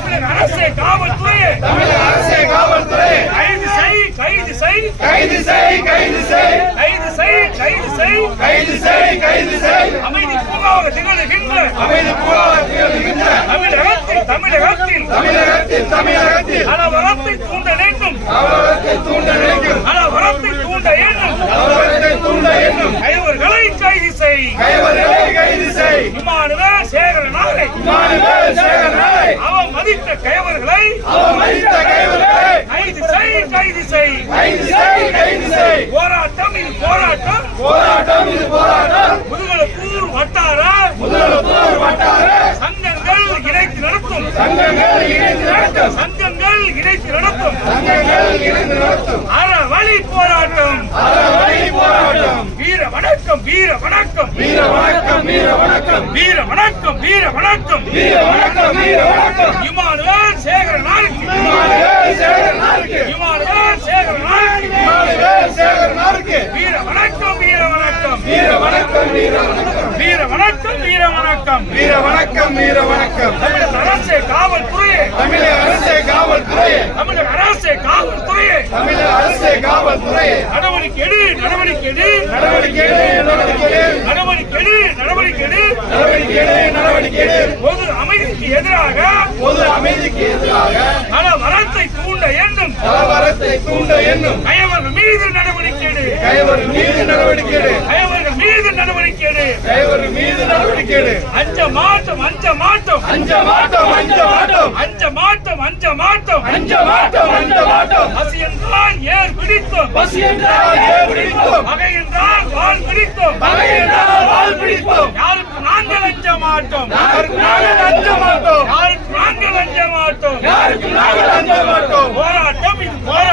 தமிழக அரசே காவல்துறை தமிழக கைது செய் கைது செய். கைது செய் கைது கைது செய் கைது செய். கைது அமைதி பூங்காவாக திகழ்கின்ற தமிழகத்தில் தமிழகத்தில். தமிழகத்தில் தமிழகத்தில். தூண்ட வேண்டும். கலவரத்தை தூண்ட வேண்டும். கலவரத்தை தூண்ட வேண்டும். கலவரத்தை தூண்ட வேண்டும். கைவர்களை கைது செய். கைவர்களை கைது அவன் மதித்த கைவர்களை அவமதித்த கைவர்களை கைது செய் கைது செய் கைது செய் கைது செய் போராட்டம் இது போராட்டம். போராட்டம் இது போராட்டம். முதுகலப்பூர் வட்டார. முதலப்பூர் வட்டார. சங்கங்கள் இணைத்து நடத்தும். சங்கங்கள் இணைந்து நடத்தும். சங்கங்கள் இணைத்து நடத்தும். சங்கங்கள் இணைந்து நடத்தும். அறவழி போராட்டம். அறவழி போராட்டம். வீர வணக்கம் வீர வணக்கம். வீர வணக்கம் வீர வணக்கம். வீர வணக்கம் வீர வணக்கம். வீர வணக்கம் வீர வணக்கம். இமானுவேல் சேகரனாருக்கு இமானுவேல் சேகரனாருக்கு இமானுவேல் சேகரனாருக்கு இமானுவேல் சேகரனாருக்கு வீர வணக்கம் வீர வணக்கம். வீர வணக்கம் வீர வணக்கம். வீர வணக்கம் வீர வணக்கம். வீர வணக்கம் வீர வணக்கம். தமிழக அரசே காவல்துறையே. தமிழக அரசே காவல்துறையே. தமிழக அரசே காவல்துறையே தமிழக அரசே காவல்துறையே நடவடிக்கை எடு நடவடிக்கை எடு நடவடிக்கை எடு, நடவடிக்கை எடு, நடவடிக்கை எடு நடவடிக்கை எடு நடவடிக்கை எடு, நடவடிக்கை எடு. பொது அமைதிக்கு எதிராக பொது அமைதிக்கு எதிராக கலவரத்தை தூண்ட எண்ணும். கலவரத்தை தூண்ட எண்ணும். கயவர்கள் மீது நடவடிக்கை எடு மீது நடவடிக்கை எடு கயவர்கள் மீது நடவடிக்கை எடு மீது நடவடிக்கை எடு அஞ்ச மாட்டோம் அஞ்ச மாட்டோம் அஞ்ச மாட்டோம் அஞ்ச மாட்டோம் அஞ்ச மாட்டோம் அஞ்ச மாட்டோம் அஞ்ச மாட்டோம் அஞ்ச மாட்டோம் பசி என்றால் ஏர் பிடித்தோம். பசி என்றால் ஏன் பிடிப்போம் பகை என்றால் வாள் பிடித்தோம். பகை என்றால் வாள் பிடிப்போம் யாருக்கு மாட்டோம் போராட்டம் இது போராட்டம்.